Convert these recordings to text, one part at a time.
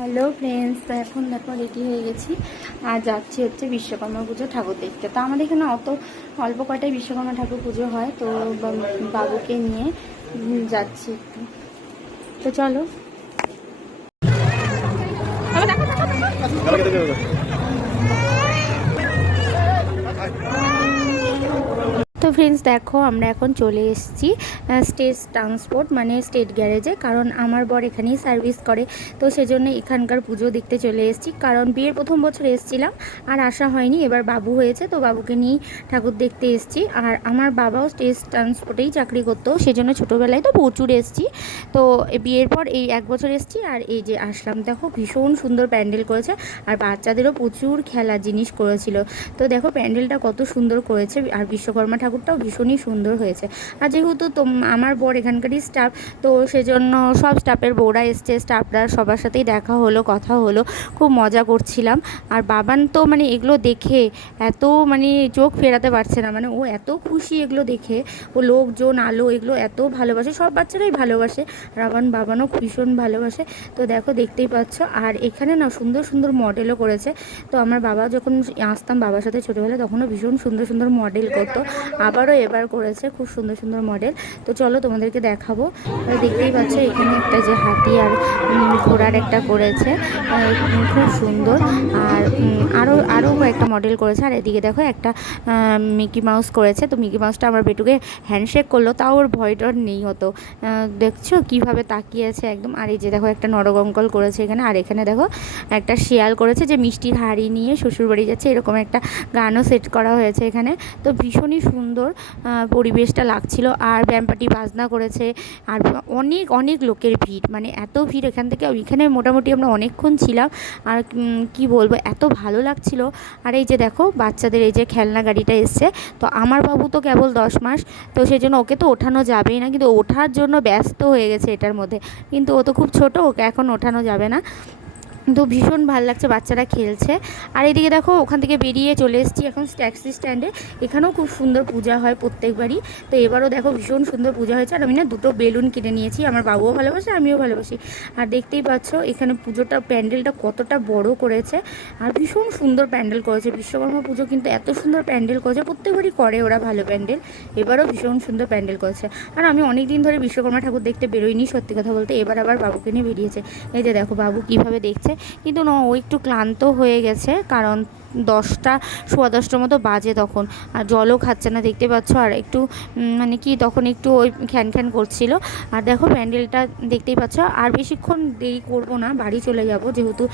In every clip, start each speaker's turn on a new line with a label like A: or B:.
A: Hello friends তো এখন দেখো রেডি হয়ে গেছি। আর যাচ্ছি হচ্ছে বিশ্বকর্মা পুজো ঠাকুর দেখতে। তো আমাদের এখানে অত, অল্প কয়টাই বিশ্বকর্মা ঠাকুর পুজো হয়, তো বাবুকে নিয়ে যাচ্ছি একটু। তো চলো। ফ্রেন্ডস দেখো, আমরা এখন চলে এসেছি স্টেজ ট্রান্সপোর্ট মানে স্টেট গ্যারেজে কারণ আমার বর এখানেই সার্ভিস করে। তো সেজন্য এখানকার পুজো দেখতে চলে এসেছি, কারণ বিয়ের প্রথম বছর এসেছিলাম, আর আসা হয়নি, এবার বাবু হয়েছে, তো বাবুকে নিয়েই ঠাকুর দেখতে এসেছি। আর আমার বাবাও স্টেজ ট্রান্সপোর্টেই চাকরি করতো, সেজন্য ছোটোবেলায় তো প্রচুর এসেছি। তো বিয়ের পর এই এক বছর এসেছি, আর এই যে আসলাম, দেখো, ভীষণ সুন্দর প্যান্ডেল করেছে, আর বাচ্চাদেরও প্রচুর খেলার জিনিস করেছিল। তো দেখো, প্যান্ডেলটা কত সুন্দর করেছে, আর বিশ্বকর্মা ঠাকুরটাও ভীষণই সুন্দর হয়েছে। আর যেহেতু তোম, আমার বর এখানকারই স্টাফ, তো সেজন্য সব স্টাফের বউরা এসছে, স্টাফরা সবার সাথেই দেখা হলো, কথা হলো, খুব মজা করছিলাম। আর বাবান তো মানে এগুলো দেখে এত মানে চোখ ফেরাতে পারছে না মানে ও এত খুশি এগুলো দেখে। ও লোকজন, আলো, এগুলো এত ভালোবাসে, সব বাচ্চারাই ভালোবাসে। রাবান বাবানও ভীষণ ভালোবাসে। তো দেখো, দেখতেই পাচ্ছ। আর এখানে না সুন্দর সুন্দর মডেলও করেছে। তো আমার বাবা যখন আসতাম বাবার সাথে ছোটোবেলায়, তখনও ভীষণ সুন্দর সুন্দর মডেল করতো। আবারও এবার করেছে খুব সুন্দর সুন্দর মডেল। তো চলো তোমাদেরকে দেখাবো। দেখতেই পাচ্ছ, এখানে একটা যে হাতি আর ঘোড়ার একটা করেছে। খুব সুন্দর। আর আরও আরও কয়েকটা মডেল করেছে। আর এদিকে দেখো একটা মিকি মাউস করেছে। তো মিকি মাউসটা আমার বেটুকে হ্যান্ডশেক করল। তাও ওর ভয় ডর নেই হতো দেখছ কীভাবে তাকিয়েছে একদম। আর এই যে দেখো একটা নরকঙ্কল করেছে এখানে। আর এখানে দেখো একটা শিয়াল করেছে যে মিষ্টির হাড়ি নিয়ে শ্বশুরবাড়ি যাচ্ছে। এরকম একটা গানও সেট করা হয়েছে এখানে। তো ভীষণই সুন্দর আহ, পরিবেশটা লাগছিল। আর ব্যাম্পাটি বাজনা করেছে। আর অনেক অনেক লোকের ভিড়। মানে এত ভিড় এখান থেকে। ওইখানে মোটামুটি আমরা অনেকক্ষণ ছিলাম। আর কি বলব? এত ভালো লাগছিল। আর এই যে দেখো বাচ্চাদের এই যে খেলনা গাড়িটা এসছে। তো আমার বাবু তো কেবল দশ মাস। তো সেই জন্য ওকে তো ওঠানো যাবেই না। কিন্তু ওঠার জন্য ব্যস্ত হয়ে গেছে এটার মধ্যে। কিন্তু ও তো খুব ছোট ওকে এখন ওঠানো যাবে না। তো ভীষণ ভালো লাগছে, বাচ্চারা খেলছে। আর এদিকে দেখো, ওখান থেকে বেরিয়ে চলে এসেছি এখন ট্যাক্সি স্ট্যান্ডে। এখানেও খুব সুন্দর পূজা হয় প্রত্যেকবারই। তো এবারও দেখো ভীষণ সুন্দর পূজা হয়েছে। আর আমি না দুটো বেলুন কিনে নিয়েছি, আমার বাবুও ভালোবাসে, আমিও ভালোবাসি। আর দেখতেই পাচ্ছ, এখানে পুজোটা, প্যান্ডেলটা কতটা বড় করেছে। আর ভীষণ সুন্দর প্যান্ডেল করেছে। বিশ্বকর্মা পুজো কিন্তু এত সুন্দর প্যান্ডেল করেছে, প্রত্যেকবারই করে ওরা ভালো প্যান্ডেল। এবারও ভীষণ সুন্দর প্যান্ডেল করেছে। আর আমি অনেক দিন ধরে বিশ্বকর্মা ঠাকুর দেখতে বেরোইনি, সত্যি কথা বলতে। এবার আবার বাবুকে নিয়ে বেরিয়েছে। এই যে দেখো, বাবু কীভাবে দেখছে। কিন্তু না, ও একটু ক্লান্ত হয়ে গেছে, কারণ দশটা, সোয়া দশটার মতো বাজে তখন। আর জলও খাচ্ছে না, দেখতে পাচ্ছ? আর একটু মানে কি, তখন একটু ওই খ্যান খ্যান করছিল। আর দেখো, প্যান্ডেলটা দেখতেই পাচ্ছ? আর বেশিক্ষণ দেরি করব না, বাড়ি চলে যাব, যেহেতু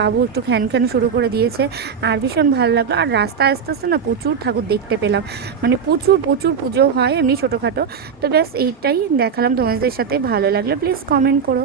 A: বাবু একটু খ্যান খ্যান শুরু করে দিয়েছে। আর ভীষণ ভালো লাগল। আর রাস্তা আস্তে আস্তে না, প্রচুর ঠাকুর দেখতে পেলাম। মানে প্রচুর প্রচুর পুজো হয় এমনি ছোটোখাটো। তো ব্যাস, এইটাই দেখালাম। তোমাদের সাথে ভালো লাগলে প্লিজ কমেন্ট করো।